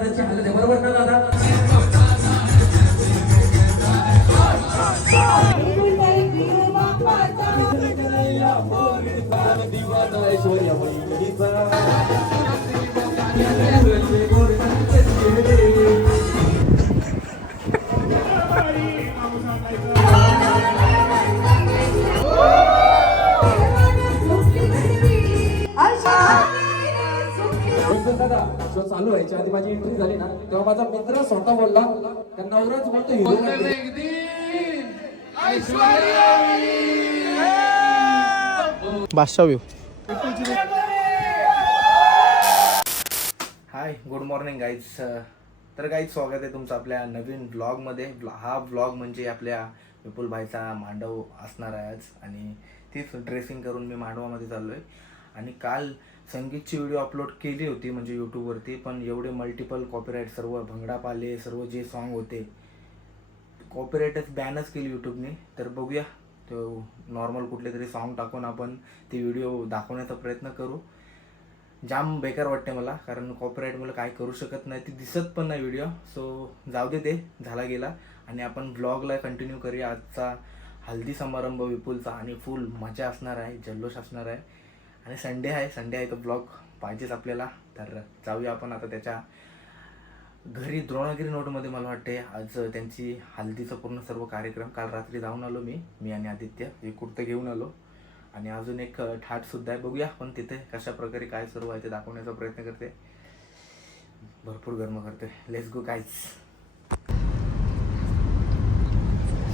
दादाची हालत आहे, बरोबर ना दादा? शो चालू व्हायच्या आधी माझी एंट्री झाली ना, तेव्हा माझा मित्र स्वतः बोलला का नवराच बोलतो हिरो बादशाह व्यू. हाय, गुड मॉर्निंग गाईज. तर गाईज स्वागत आहे तुमचं आपल्या नवीन ब्लॉगमध्ये. हा ब्लॉग म्हणजे आपल्या विपुल भाईचा मांडव असणार आहे आज, आणि तीच ड्रेसिंग करून मी मांडवामध्ये चाललो आहे. आणि काल संगीतची व्हिडिओ अपलोड केली होती म्हणजे यूट्यूबवरती, पण एवढे मल्टिपल कॉपीराईट, सर्व भंगडा पाले, सर्व जे सॉन्ग होते कॉपीराईटच बॅनच केली यूट्यूबने. तर बघूया, तो नॉर्मल कुठले तरी सॉन्ग टाकून आपण ती व्हिडिओ दाखवण्याचा प्रयत्न करू. जाम बेकार वाटते मला, कारण कॉपीराईटमुळे काय करू शकत नाही, ती दिसत पण नाही व्हिडिओ. सो जाऊ दे, ते झाला गेला. आणि आपण ब्लॉगला कंटिन्यू करूया. आजचा हल्दी समारंभ विपुलचा, आणि फुल मजा असणार आहे, जल्लोष असणार आहे. आणि संडे आहे तर ब्लॉग पाहिजेच आपल्याला. तर जाऊया आपण आता त्याच्या घरी, द्रोणागिरी नोटमध्ये मला वाटते आज त्यांची हल्दीचा पूर्ण सर्व कार्यक्रम. काल रात्री जाऊन आलो मी आणि आदित्य, एक कुर्तं घेऊन आलो, आणि अजून एक ठाटसुद्धा आहे. बघूया पण तिथे कशा प्रकारे काय सर्व आहे ते दाखवण्याचा प्रयत्न करते. भरपूर गरम करते. Let's go guys.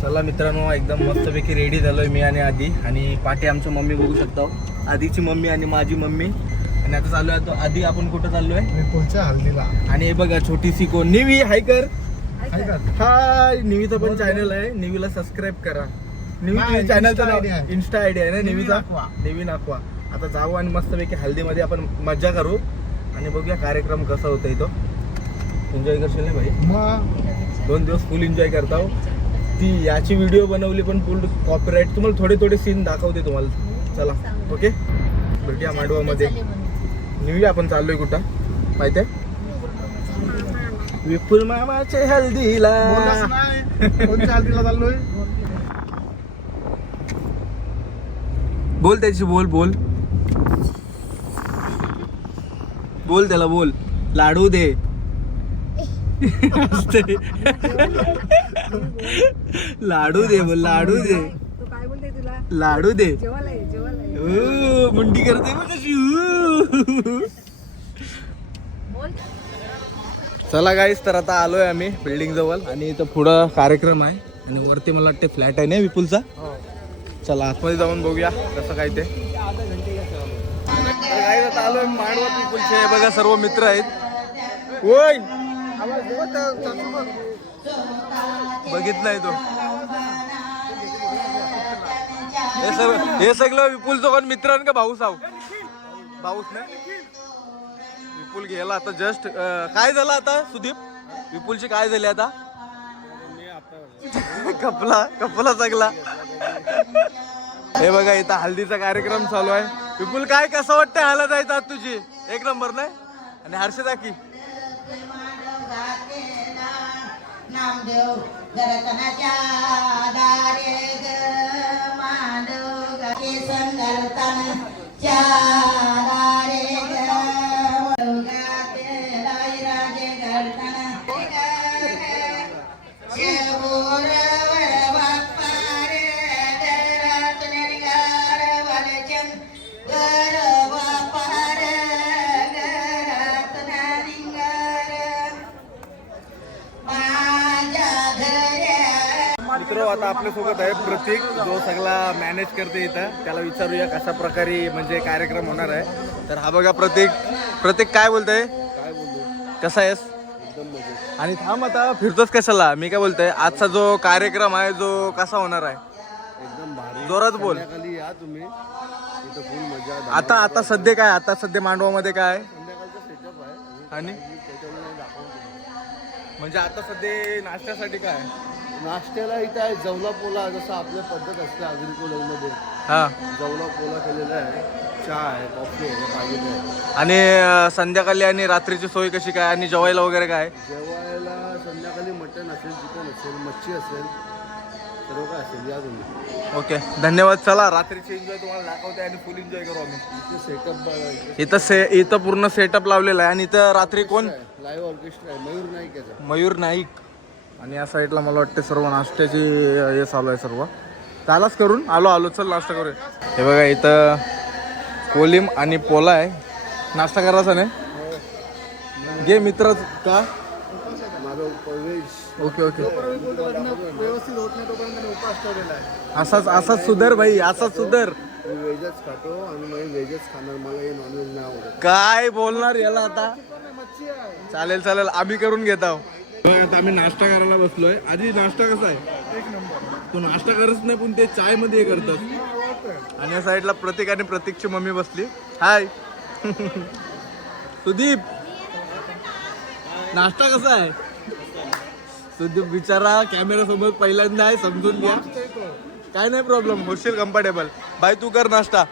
चला मित्रांनो, एकदम मस्तपैकी रेडी झालोय मी आणि आधी. आणि पाठी आमची मम्मी बघू शकता, आधीची मम्मी आणि माझी मम्मी. आणि आता चालू आहे तो आधी. आपण कुठं चाललोय? विपुलच्या हल्दीला. आणि हे बघा छोटीशी कोण, निवी. हाय कर. हाय, निवीचं पण चॅनल आहे, निवीला सबस्क्राईब करा. निवी चॅनलचं नाव, इन्स्टा आयडी आहे ना निवीचा, निवी नाकवा. आता जाऊ आणि मस्तपैकी हल्दीमध्ये आपण मज्जा करू, आणि बघूया कार्यक्रम कसा होता. तो एन्जॉय करशील ना भाई? मग 2 दिवस फुल एन्जॉय करता. ती याची व्हिडिओ बनवली पण फुल कॉपीराईट. तुम्हाला थोडे सीन दाखवते तुम्हाला. चला ओके, भेटूया मांडवामध्ये. निवी आपण चाललोय कुठं माहिती आहे? विपुल मामाचे हल्दीला. कोणत्या हल्दीला चाललोय? बोल त्याची, बोल त्याला, बोल. लाडू दे. लाडू दे, बोल लाडू दे, लाडू दे. मुंडी करते मग कशी. चला गाईस, तर आता आलोय आम्ही बिल्डिंग जवळ, आणि इथं पुढं कार्यक्रम आहे, आणि वरती मला वाटते फ्लॅट आहे ना विपुलचा. चला आतमध्ये जाऊन बघूया कसं काय ते. आता आलोय मांडवात विपुलचे. बघा सर्व मित्र आहेत. होय, बघितलाय तो. हे सगळं विपुलचं कोण मित्र का भाऊस? भाऊस नाही, विपुल गेला आता जस्ट. काय झालं आता सुदीप? विपुलची काय झाली आता? कपला सगळा. हे बघा इथं हल्दीचा कार्यक्रम चालू आहे. विपुल काय कसं वाटतंय हालत आहे आज तुझी? एक नंबर नाही. आणि हर्षदा की आता आपल्यासोबत आहे प्रतीक, जो सगळा मॅनेज करते इथं. त्याला विचारूया कशा प्रकारे म्हणजे कार्यक्रम होणार आहे. तर हा बघा प्रतीक काय बोलतोय? काय बोलू, कसा आहेस? एकदम मजेत. आणि थांब, आता फिरतोस कशाला? मी काय बोलतोय, आजचा जो कार्यक्रम आहे जो कसा होणार आहे? एकदम भारी. जोरात बोल. संध्याकाळी या तुम्ही, इथं फुल मजा. आता सध्या काय, आता सध्या मांडवामध्ये काय संध्याकाळचा सेटअप आहे, आणि त्याच्यामुळे दाखवतो. म्हणजे आता सध्या नाश्त्यासाठी काय? नाश्त्याला इथं आहे जवला पोला, जसं आपल्या पद्धत असते आगरी कॉलेजमध्ये. हा. जवला पोला केलेला आहे, चहा आहे, कॉफी आहे, पाहिजे आहे. आणि संध्याकाळी आणि रात्रीची सोय कशी काय आणि जेवायला वगैरे काय? जेवायला संध्याकाळी मटण असेल, चिकन असेल, मच्छी असेल, सर्व काय असेल, या तुम्ही. ओके, धन्यवाद. चला रात्रीची एन्जॉय तुम्हाला दाखवते आणि फुल एन्जॉय करू आम्ही. इथे सेटअप बघा, इथं पूर्ण सेटअप लावलेला आहे आणि इथं रात्री कोण? लाईव्ह ऑर्केस्ट्रा आहे, मयूर नाईक याचा. मयूर नाईक. आणि या साईडला मला वाटते सर्व नाश्त्याची हे चालू आहे सर्व. त्यालाच करून आलो चल नाश्ता करूया. हे बघा इथं कोलिम आणि पोला आहे. नाश्ता करायचा नाही घे मित्र का? माझा उपवेश ओके ओके, व्यवस्थित होत नाही तोपर्यंत मी उपास ठेवलेला आहे. असाच सुधर भाई, असाच सुधर. मी व्हेजच खातो आणि मी व्हेजच खाणार, मला हे नॉनव्हेज नाही आवडत. काय बोलणार याला आता? मच्छी आहे. चालेल आम्ही करून घेत आहोत. आता आम्ही नाश्ता करायला बसलोय. आधी नाश्ता कसा आहे? एक नंबर. तू नाश्ता करत नाही पण ते चाय मध्ये हे करतात. आणि या साईडला प्रतीक आणि प्रतीकची मम्मी बसली. हाय सुदीप, नाश्ता कसा आहे? सुदीप बिचारा कॅमेरा समोर पहिल्यांदा आहे, समजून घ्या. काय नाही प्रॉब्लेम, होशील कम्फर्टेबल. बाय तू कर नाश्ता,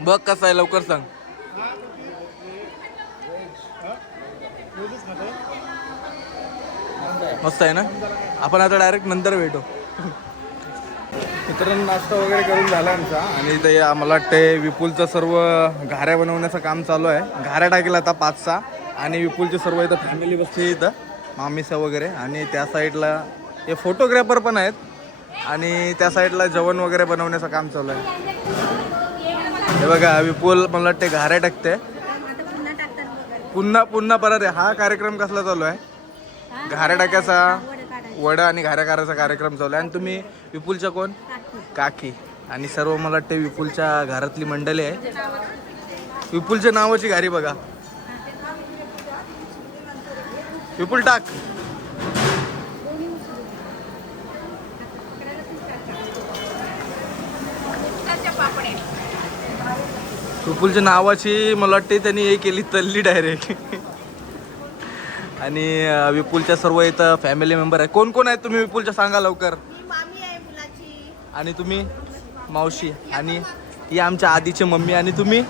बघ कसा आहे लवकर सांग. मस्त आहे ना? आपण आता डायरेक्ट नंतर भेटू. मित्रांनो नाश्ता वगैरे करून झाला आमचा आणि इथे आम्हाला वाटते विपुलचं सर्व घाऱ्या बनवण्याचं काम चालू आहे. घाऱ्या टाकेल आता 5-6 आणि विपुलची सर्व इथं फॅमिली बसली, इथं मामीसा वगैरे. आणि त्या साईडला हे फोटोग्राफर पण आहेत आणि त्या साईडला जेवण वगैरे बनवण्याचं काम चालू आहे. हे बघा विपुल मला वाटते घाऱ्या टाकते. पुन्हा परत हा कार्यक्रम कसला चालू आहे? घाऱ्या टाक्याचा, वडा आणि घाऱ्या करायचा कार्यक्रम चालू आहे. आणि तुम्ही विपुलच्या कोण? काकी. आणि सर्व मला वाटते विपुलच्या घरातली मंडळी आहे. विपुलच्या नावाची घारी बघा. विपुल टाक. विपुलच्या नावाची मला वाटते त्यांनी हे केली, तल्ली डायरेक्ट. आणि विपुलच्या सर्व इथं फॅमिली मेंबर आहे. कोण कोण आहेत तुम्ही विपुलच्या सांगा लवकर. आणि तुम्ही मावशी. आणि ही आमच्या आधीची मम्मी. आणि तुम्ही?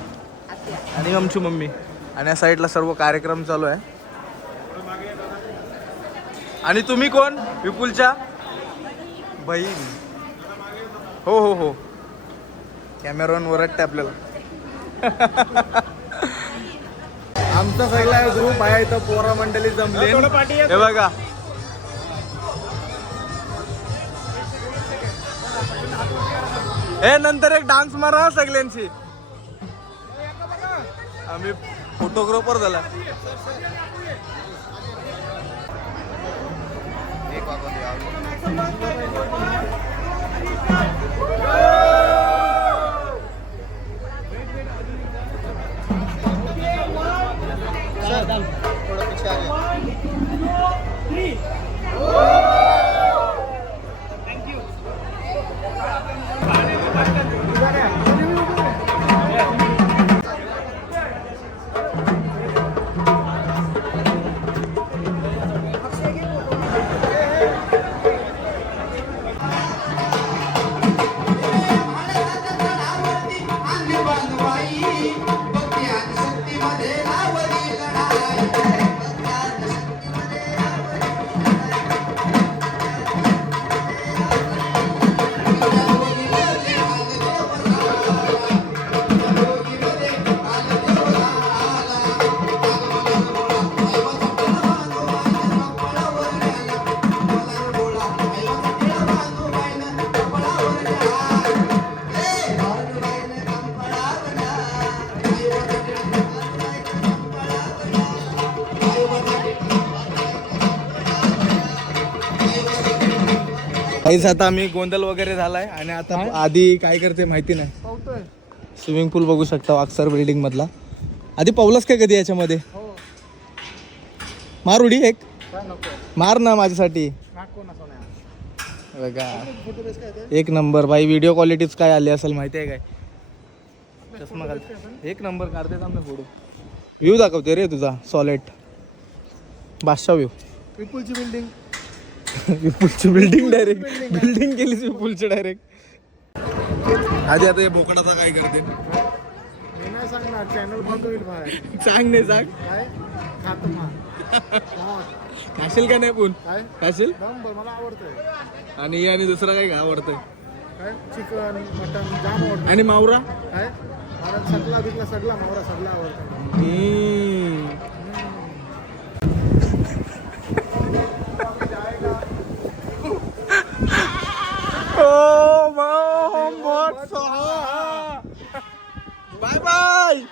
आणि आमची मम्मी. आणि या साईडला सर्व कार्यक्रम चालू आहे. आणि तुम्ही कोण? विपुलच्या बहीण. हो कॅमेरावर ओरडते आपल्याला. आमचा सगळा ग्रुप आहे इथं, पोरा मंडळी जमले. हे बघा हे नंतर एक डान्स मारा सगळ्यांची. आम्ही फोटोग्राफर झाला. थोड़ा पीछे आ गया. काहीच आता आम्ही गोंधळ वगैरे झालाय आणि आता आधी काय करते माहिती नाही. स्विमिंग पूल बघू शकता अक्षर बिल्डिंग मधला. आधी पावलंच काय कधी याच्यामध्ये? मार उडी एक मार ना माझ्यासाठी. बघा एक नंबर भाई. व्हिडिओ क्वालिटीच काय आली असेल माहिती आहे काय? चष्मा घाल. एक नंबर काढते ना फोटो. व्ह्यू दाखवते रे तुझा सॉलिड बादशाह व्ह्यू. विपुलची बिल्डिंग विपुलची बिल्डिंग केलीच विपुलची डायरेक्ट. आधी आता या बोकडाचा काय करते नाही सांगणार चॅनल बंद होईल बाहेर. सांग नाही सांग. काय खातमा खाशील का नाही पण काय खाशील. नंबर मला आवडतंय. आणि दुसरं काही आवडतंय. काय चिकन मटन जाम आवडतं. आणि मावरा. काय मला सगळा बिकला सगळा मावरा सगळा आवडतं. Bye bye.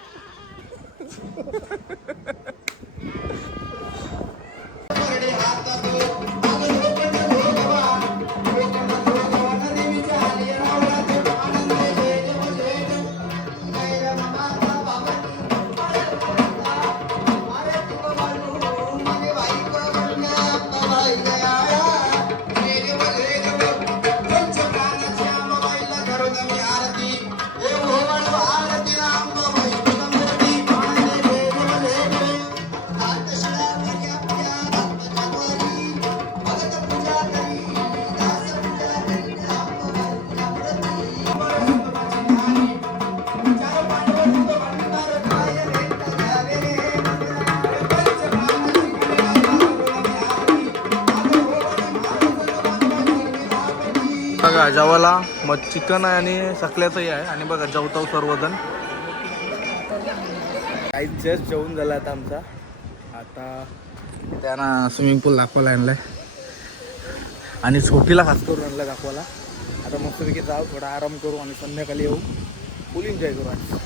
बघा जेवायला मग चिकन आहे आणि सकल्याचंही आहे. आणि बघा जेवतो सर्वजण. काही जस्ट जेवून झालं आता आमचा. आता त्यांना स्विमिंग पूल दाखवायला आणलाय आणि छोटीला खास करून आणलं दाखवायला. आता मस्तपैकी जाऊ थोडा आराम करू आणि संध्याकाळी येऊ फुल एन्जॉय करू आज.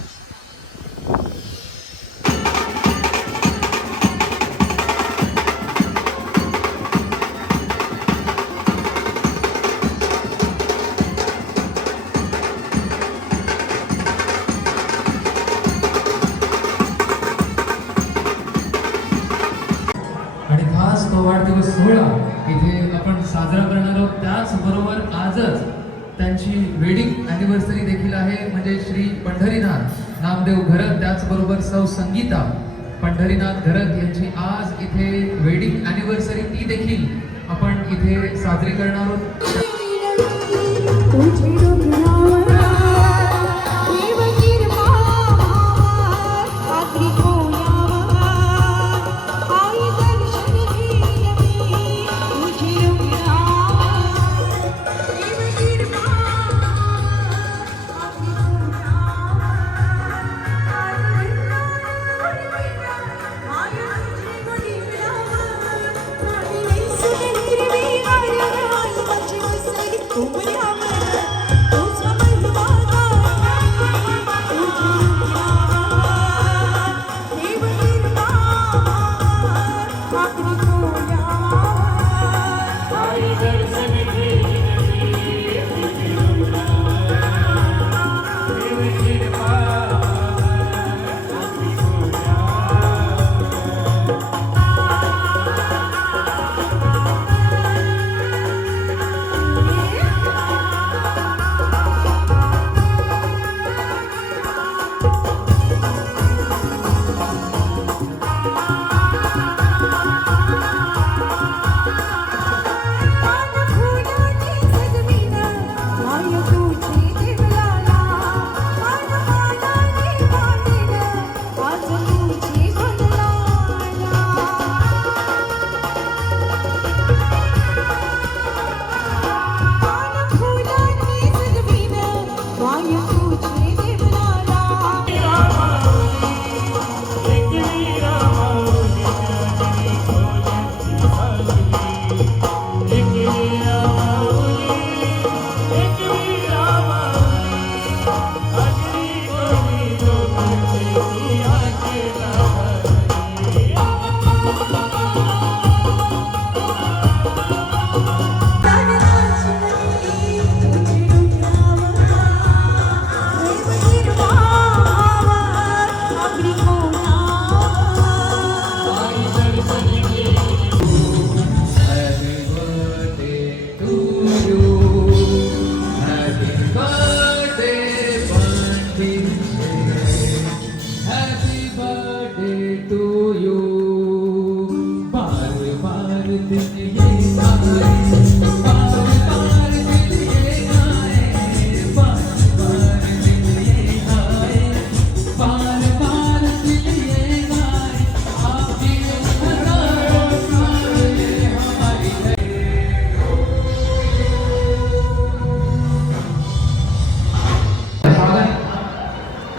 आणि खास तो वाढदिवस सोहळा इथे आपण साजरा करणार आहोत. त्याचबरोबर आजच त्यांची वेडिंग अॅनिव्हर्सरी देखील आहे. म्हणजे श्री पंढरीनाथ नामदेव घरत त्याचबरोबर सौ संगीता पंढरीनाथ घरत यांची आज इथे वेडिंग अॅनिव्हर्सरी ती देखील आपण इथे साजरी करणार आहोत.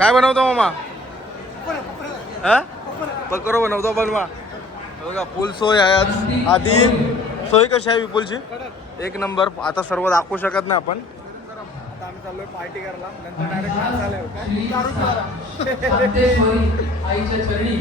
काय बनवतो मामा? हा पकोडा बनवतो बनवा. बघा फुल सोय आहे आज. आधी सोय कशी आहे विपुलची? एक नंबर. आता सर्व दाखवू शकत नाही आपण. आता आम्ही चाललोय पार्टी करायला. नंतर डायरेक्ट आईच्या चरणी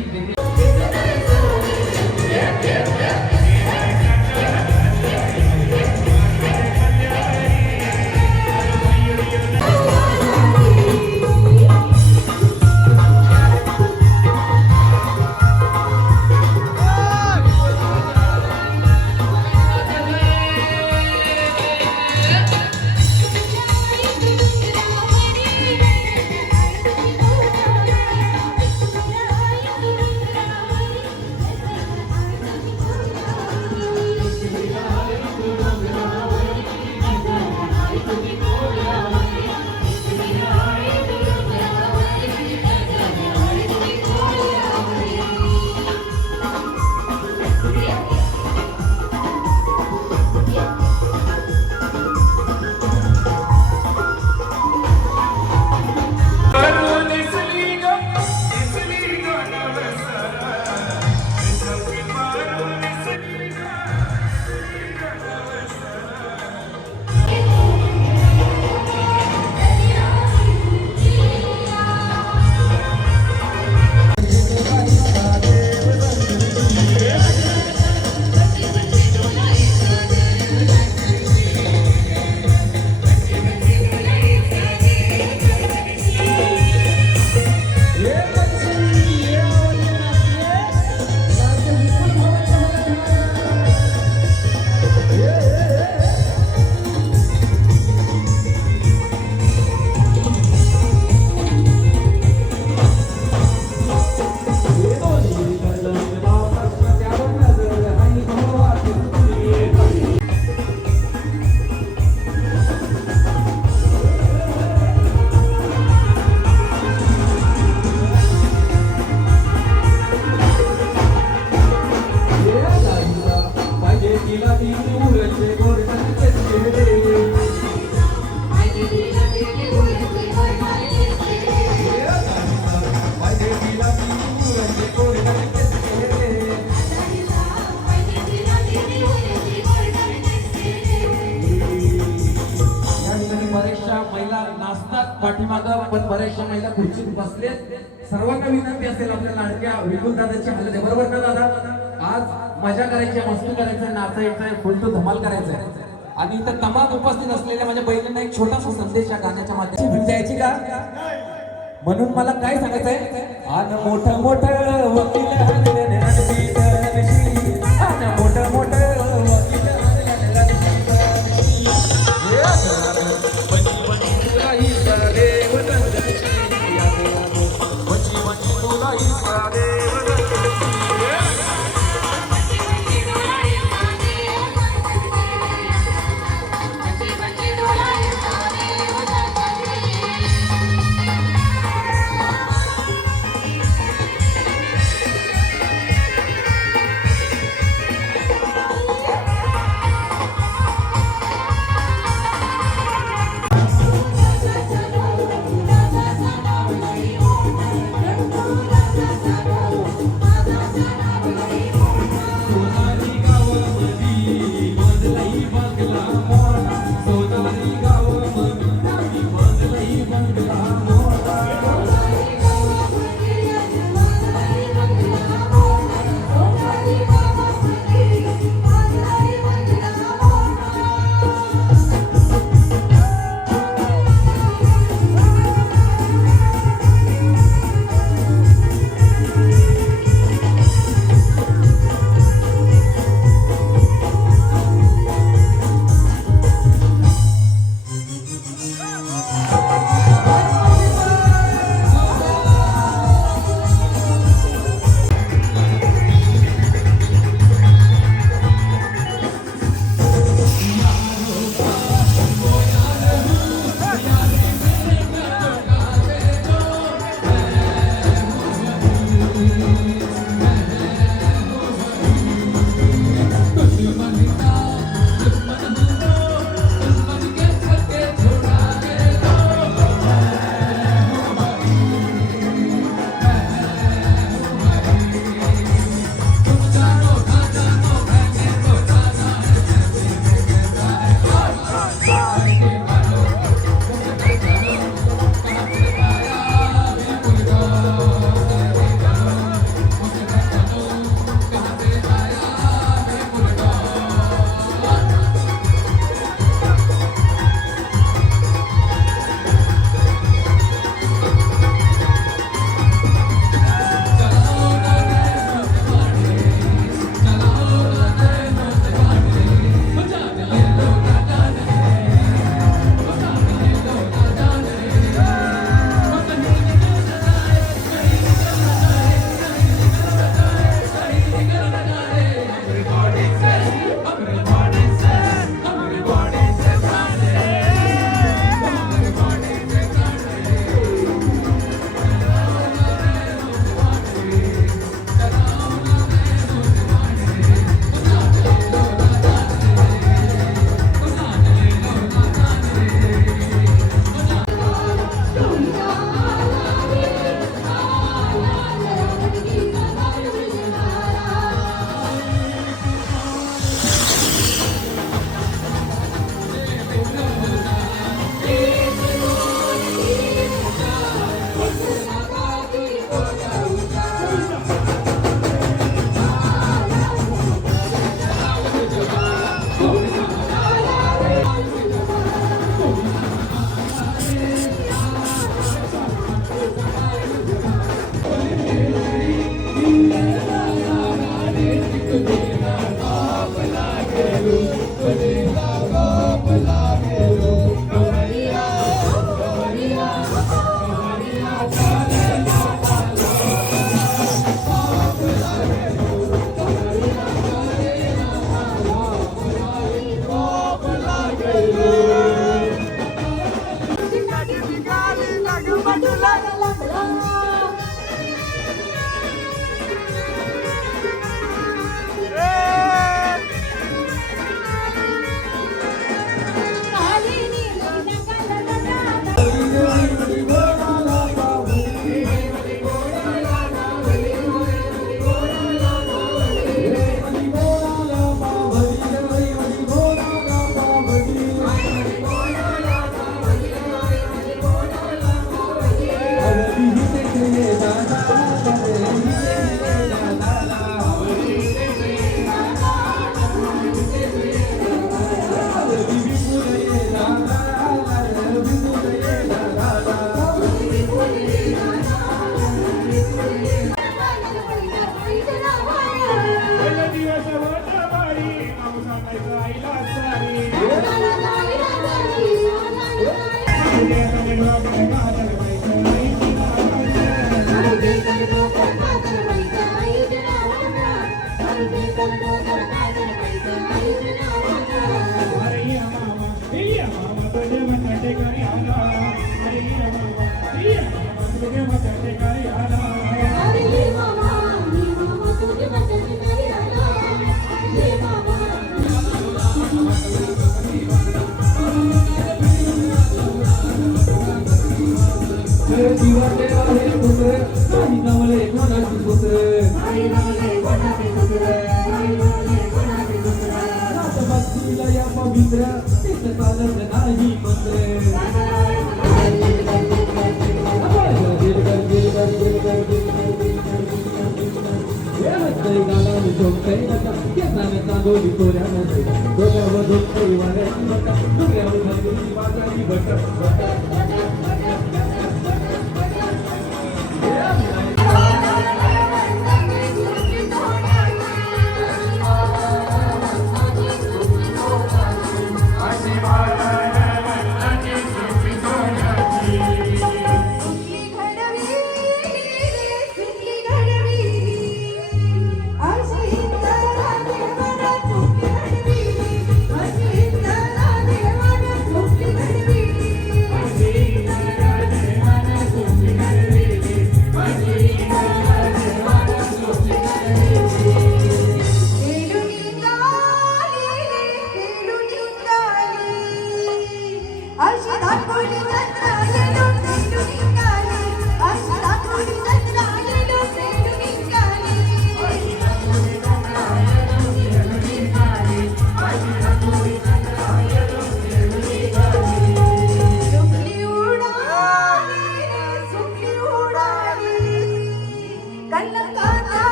पाठीमागं पण बऱ्याचशा महिला खुर्चीत बसलेत. सर्वांना विनंती असेल आपल्या लाडक्या विपुल दादाची हालत आहे बरोबर ना दादा? आज मजा करायची, मस्ती करायचं, नाचायचं, फुल टू धमाल करायचंय. आणि इथं तमाम उपस्थित असलेल्या माझ्या बहिणींना एक छोटासा संदेश या गाण्याच्या माध्यमातून द्यायची का? म्हणून मला काय सांगायचंय, आन मोठं मोठं वकील आणले रणजीत रणशी, आन मोठं मोठं वकील आणले रणजीत रणशी.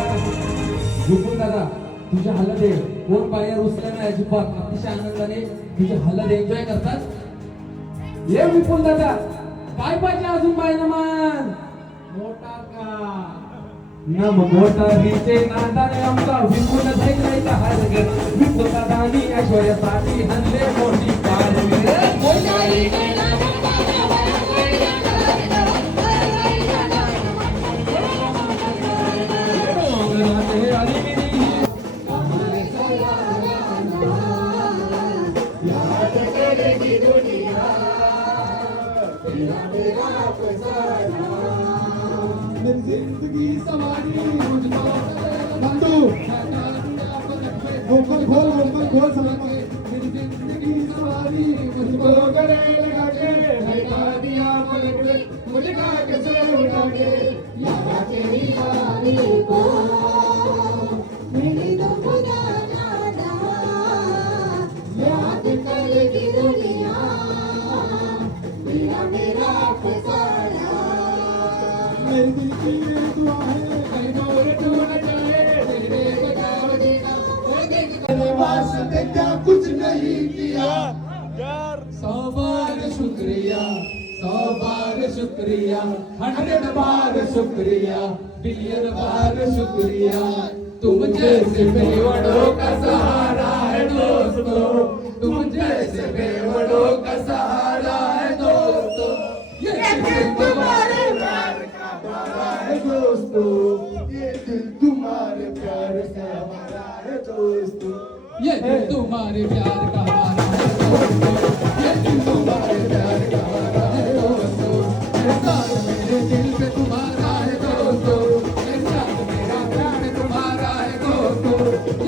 विपुल दादा तुझ्या हल्ला कोण पाया रुसल्या नाही अजिबात अतिशय आनंदाने तुझे हल्ला एन्जॉय करतात. ये विपुल दादा काय पाहिजे अजून पाहिजे मान मोठा का ना मोटारीचे नादाने आमचा विपुल जायचा हार गे विपुल दादानी ऐश्वर्यासाठी हल्ले मोठी कार जिंदगी सवारी नंदू वोकल खोल सलाम मेरी जिंदगी सवारी मुझको गले लगा के लगा दिया पलक में मुझे काट से उठा के याद तेरी वाली को मेरी तो खुदा नादा याद करेगी दुनिया दिया मेरा फसाना मेरी दिल की ये दुआ है कहीं दूर तू न जाए तेरे बचाव देना ओ देख तेरे वास्ते क्या कुछ नहीं किया यार 100 बार शुक्रिया 100 बार शुक्रिया 100 बार शुक्रिया बिलियन बार शुक्रिया तुम जैसे बेवड़ों का सहारा है दोस्तों तुम जैसे बेवड़ों का सहारा है दोस्तों ये दिल तुम्हारे प्यार का हमारा है दोस्तों ये दिल तुम्हारे प्यार का हमारा है दोस्तों ये दिल तुम्हारे प्यार का हमारा है दोस्तों ये दिल तुम्हारे प्यार का हमारा है दोस्तों एहसास मेरे दिल पे तुम्हारा है दोस्तों एहसास मेरा प्यार तुम्हारा है दोस्तों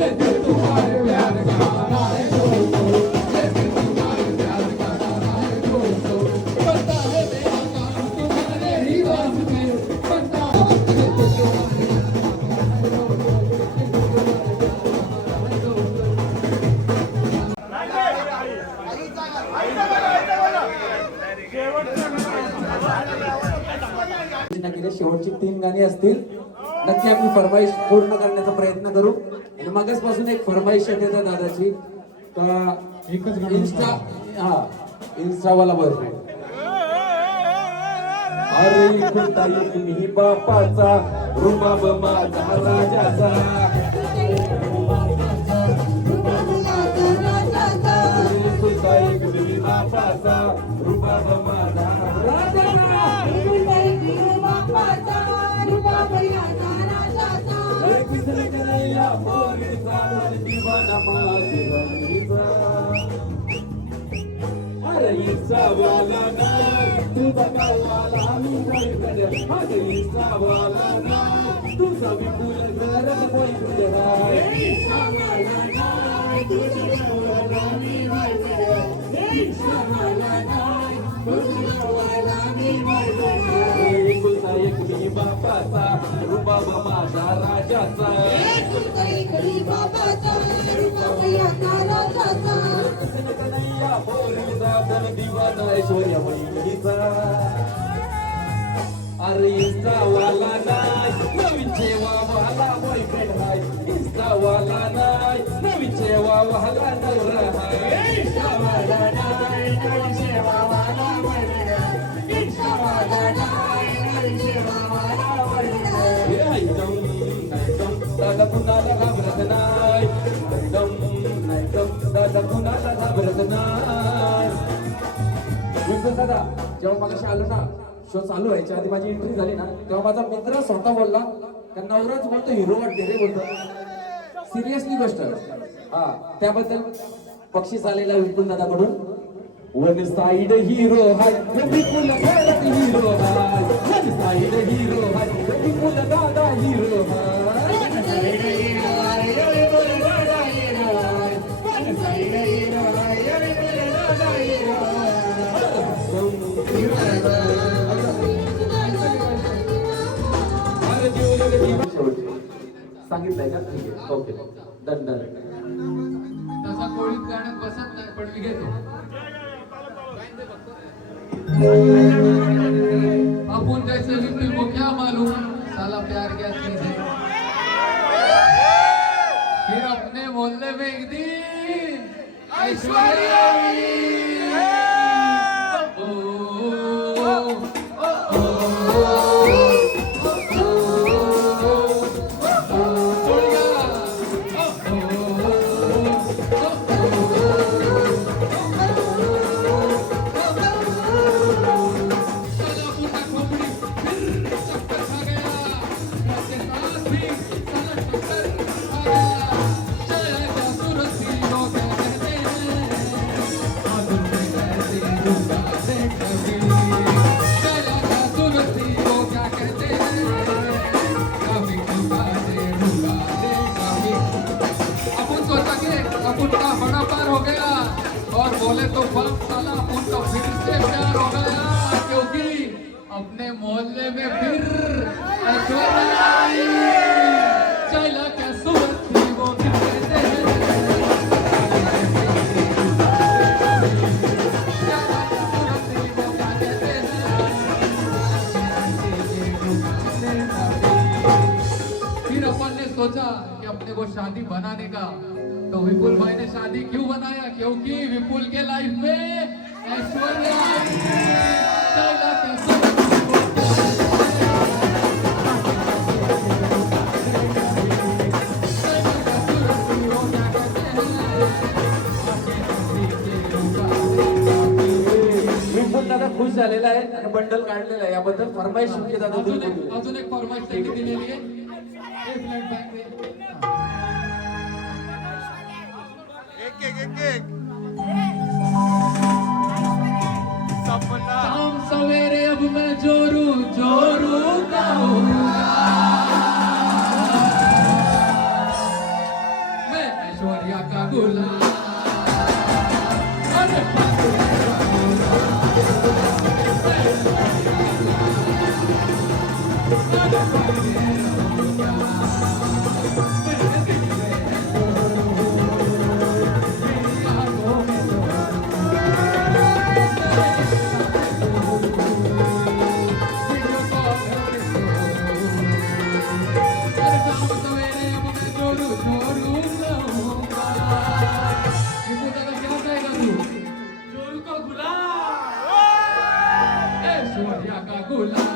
ये दिल तुम्हारे प्यार का हमारा है दोस्तों ये दिल तुम्हारे प्यार का हमारा है दोस्तों केले शेवटची 3 गाणी असतील. नक्की आम्ही फरमाईश पूर्ण करण्याचा प्रयत्न करू. आणि मागासपासून एक फरमाईश येते त्या दादाची का एकच गाणं इंस्टावाला बॉयफ्रेंड. अरे कुठता मी बापाचा रुबाब माझा राजाचा. कुठता मी बापाचा रुबाब माझा राजाचा. या पोरीचा दिवाना माझी रंगीचा. अरे इंस्टा वाला ना तुझा गावाला मी बॉयफ्रेंड. अरे इंस्टा वाला ना तुझा विपुल गरज बॉयफ्रेंड. एक मी बापाचा रुबाब माझा राजाचा. या पोरीचा तर दिवाना ऐश्वर्या बहिणीचा. अरे इंस्टावाला नाही नवीन वाला बॉयफ्रेंड हाय. इंस्टावाला नाही नवीन वाला नवरा हाय. इंस्टावाला नाही नवीन वाला बॉयफ्रेंड. इंस्टावाला नाही नवीन वाला बॉयफ्रेंड. दादा कुणाला घाबरत नाही. दादा कुणाला घाबरत नाही. विपुल दादा जेव्हा मागाशी आलो ना शो चालू व्हायच्या आधी माझी एंट्री झाली ना तेव्हा माझा मित्र स्वतः बोलला का नवराच बोलतो हिरो वाटते रे बोलतो. सिरियसली गोष्ट. हा त्याबद्दल बक्षीस आलेला विपुल दादाकडून. वन साइड हिरो हाय विपुल दादा हिरो हाय. वन साइड हिरो हाय विपुल दादा हिरो हाय. सांगितलंय का ठीक आहे ओके डन डन. तसा कोळीत गाण्यात बसत नाही पण मी घेतो. आपण जैसे विपुल को क्या मालूम साला प्यार क्या चीज है. फिर अपने मोहल्ले में एक दिन ऐश्वर्या और बोले तो बम साला अपन का फिर से प्यार हो गया क्योंकि अपने मोहल्ले में फिर ऐश्वर्या आई. चला क्या सूरत थी वो भी कहते हैं. चला क्या सूरत थी वो क्या कहते हैं. फिर अपन ने सोचा कि अपने को शादी बनाने का. तो विपुल भाई ने शादी क्यों बनाया क्योंकि विपुल के लाइफ में ऐश्वर्या आई. चला कैसे विपुल दादा खुश झालेला आहे आणि बंडल काढलेला आहे. याबद्दल फरमाईश शुक्रिया दादा तुम्ही. अजून एक फरमाईश त्यांनी दिलेली आहे. एक फ्लॅट बॅक दे. शाम सवेरे अब मैं जोरू जोरू गाऊंगा. मैं ऐश्वर्या का गुलाम. तुला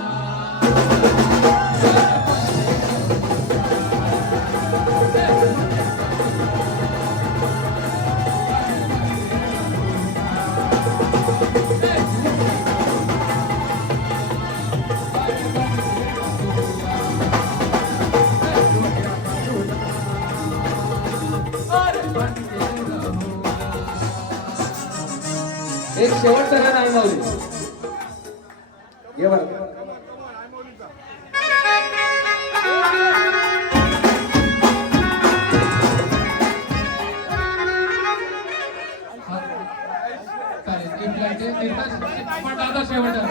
एक शेवटचं गाणं आहे माऊली. ये बरं. पण दादा शेवटच्या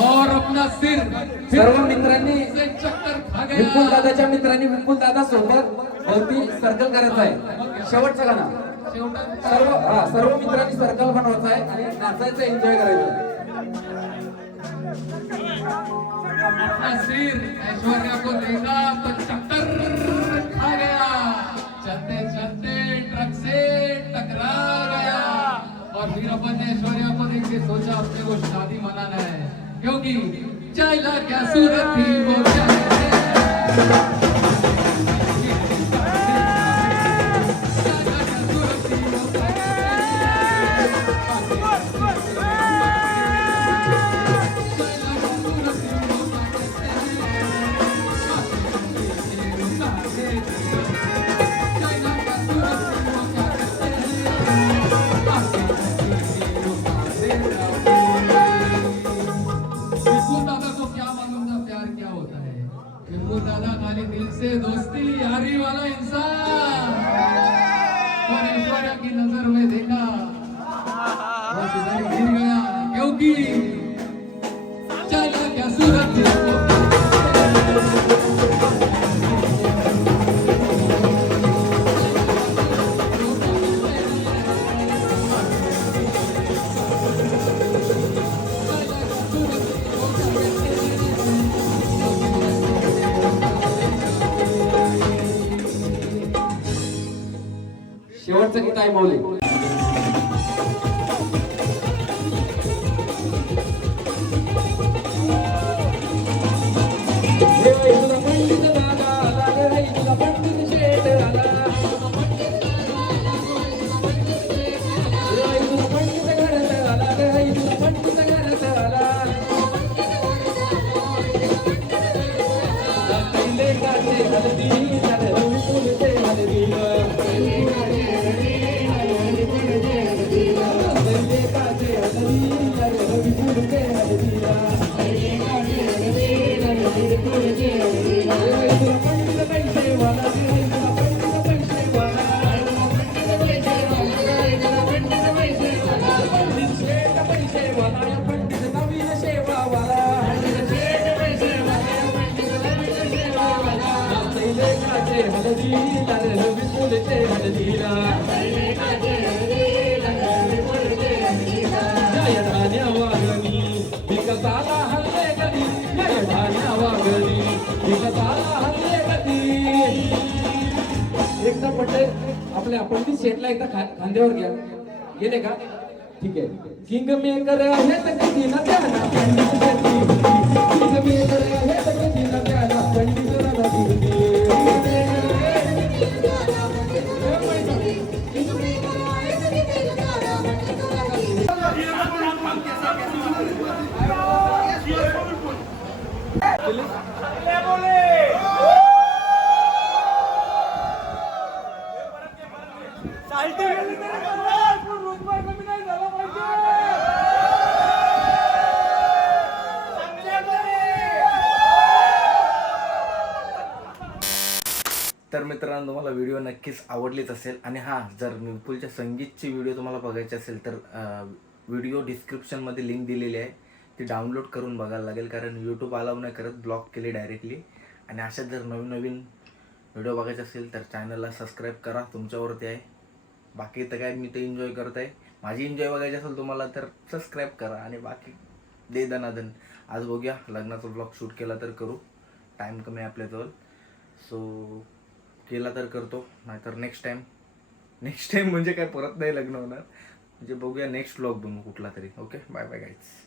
और अपना सिर सर्व मित्रांनी से चक्कर खा विपुल गया. दादाच्या मित्रांनी विपुल दादा सोबत वरती सर्कल करायचं आहे. शेवटचं गाणं. सर्व मित्रांनी सर्कल बनवायचं आहे आणि नाचायचं, एन्जॉय करायचं. अपना सिर ऐश्वर्या को देखा तो चक्कर खा गया. चलते चलते ट्रक से टकरा गया और फिर अपन ने ऐश्वर्या को देख के सोचा अपने को शादी मनाना है, क्योंकि चला क्या सूरत थी वो क्या विपुल दादा को क्या मालूम था प्यार क्या होता है. विपुल दादा खाली दिल से दोस्ती यारी वाला इंसान. और ऐश्वर्या की नजर में देखा वो किधर गिर गया, क्योंकि चला क्या सूरत थी वो शेवटचं गीत आहे माऊली. हे बाई तुला पंडित दादा आला, हे बाई तुला पंडित शेठ आला. हे बाई तुला पंडित घरात आला, हे बाई तुला पंडित घरात आला. पहिले गाते हलदी झालं विपुलचे हलदीला. एकदा पटेल आपल्या पंडित शेठला एकदा खांद्यावर घ्या. गेले का? ठीक आहे. किंग मेकर आहे तर कधी ना द्याना पंडित शेठी. किंग मेकर आहे तर कधी ना द्याना पंडित तर मित्रांनो, तुम्हाला व्हिडिओ नक्कीच आवडलीच असेल. आणि हां, जर विपुलच्या संगीतची व्हिडिओ तुम्हाला बघायची असेल तर व्हिडिओ डिस्क्रिप्शनमध्ये लिंक दिलेली आहे, ती डाउनलोड करून बघायला लागेल. कारण यूट्यूब अलाउ नाही करत, ब्लॉक केले डायरेक्टली. आणि अशाच जर नवीन नवीन व्हिडिओ बघायचे असेल तर चॅनलला सबस्क्राईब करा, तुमच्यावरती आहे. बाकी तर काय, मी तर एन्जॉय करत आहे. माझी एन्जॉय बघायची असेल तुम्हाला तर सबस्क्राईब करा. आणि बाकी दे दनादन. आज बघूया, लग्नाचा ब्लॉग शूट केला तर करू, टाईम कमी आहे आपल्याजवळ. सो केला तर करतो, नाहीतर नेक्स्ट टाईम नेक्स्ट टाइम म्हणजे काय परत नाही लग्न होणार, म्हणजे बघूया नेक्स्ट व्लॉग बनवू कुठला तरी. Okay, bye bye guys.